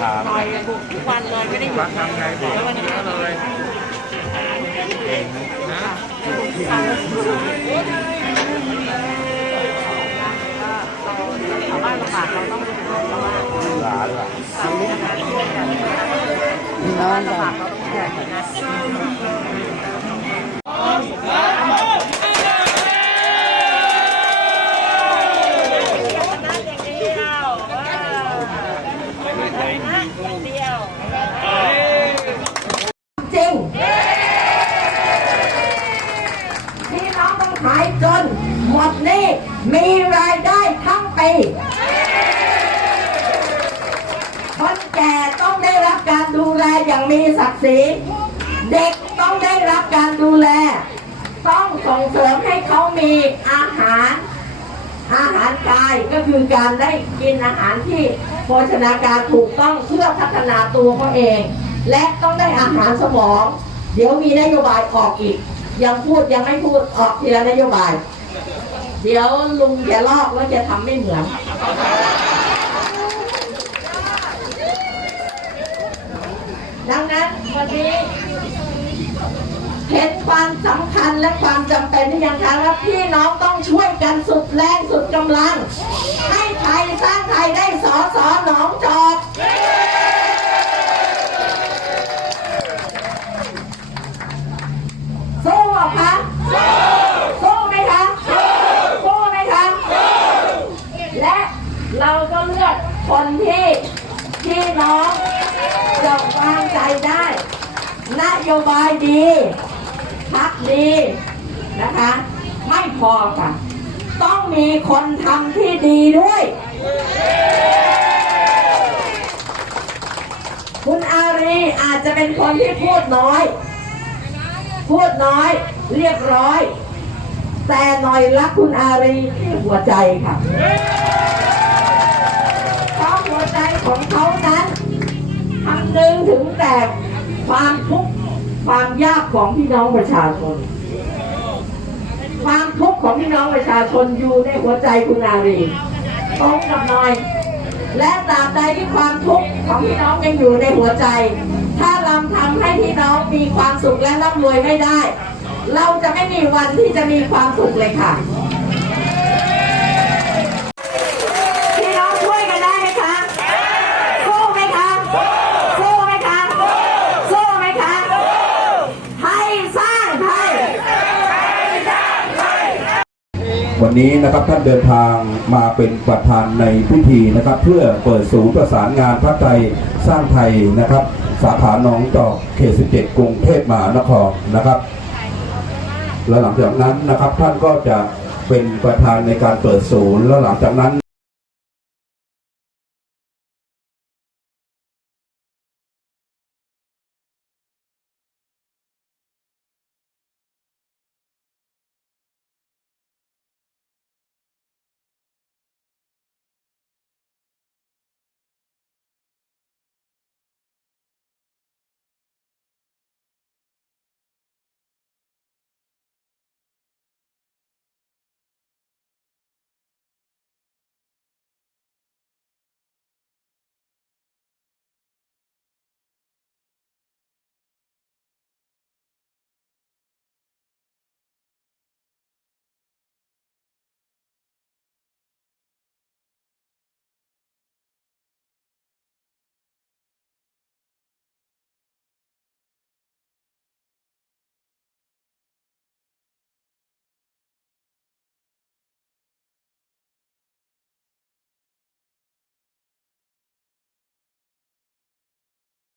ถามต่อยบุกทุกวันเลยไม่ได้หยุวัดทำไงบอกแล้ววันนี้เลยเก่งนะชาวบ้านลำบากเราต้องรู้สึกว่าหลานชาวบ้านลำบากเราต้องแก้ไขนะเดียว จริง พี่น้องต้องขายจน หมดหนี่มีรายได้ทั้งปี คนแก่ต้องได้รับการดูแลอย่างมีศักดิ์ศรี เด็กต้องได้รับการดูแล ต้องส่งเสริมให้เขามีอาหาร อาหารกายก็คือการได้กินอาหารที่โภชนาการถูกต้องเพื่อพัฒนาตัวเขาเอง และต้องได้อาหารสมอง เดี๋ยวมีนโยบายออกอีก ยังพูดยังไม่พูดออกทีละนโยบาย เดี๋ยวลุงจะลอกแล้วจะทำไม่เหมือนดังนั้นวันนี้เห็นความสำคัญและความจำเป็นที่ยังคะว่าพี่น้องต้องช่วยกันสุดแรงสุดกำลัง ให้ไทยสร้างไทยได้ สู้เหรอคะสู้ไหมคะสู้ไหมคะและเราก็เลือกคนที่พี่น้องจะวางใจได้ นโยบายดีพักดีนะคะ ไม่พอค่ะ ต้องมีคนทำที่ดีด้วยคุณอารีอาจจะเป็นคนที่พูดน้อย พูดน้อย เรียบร้อย แต่หน่อยรักคุณอารีที่หัวใจค่ะเพราะหัวใจของเขานั้นคำนึงถึงแต่ความทุกข์ความยากของพี่น้องประชาชน ความทุกข์ของพี่น้องประชาชนอยู่ในหัวใจคุณอารีตรงกับหน่อย และตราบใดที่ความทุกข์ของพี่น้องยังอยู่ในหัวใจ ถ้าเรา ทำให้พี่น้องมีความสุขและร่ำรวยไม่ได้ เราจะไม่มีวันที่จะมีความสุขเลยค่ะพี่น้องช่วยกันได้ไหมคะสู้ไหมคะสู้ไหมคะสู้ไหมคะไทยสร้างไทยวันนี้นะครับท่านเดินทางมาเป็นประธานในพิธีนะครับ เพื่อเปิดศูนย์ประสานงานพระไทยสร้างไทยนะครับ สาขาหนองจอกเขต 17 กรุงเทพมหานครนะครับ และหลังจากนั้นนะครับท่านก็จะเป็นประธานในการเปิดศูนย์ แล้วหลังจากนั้น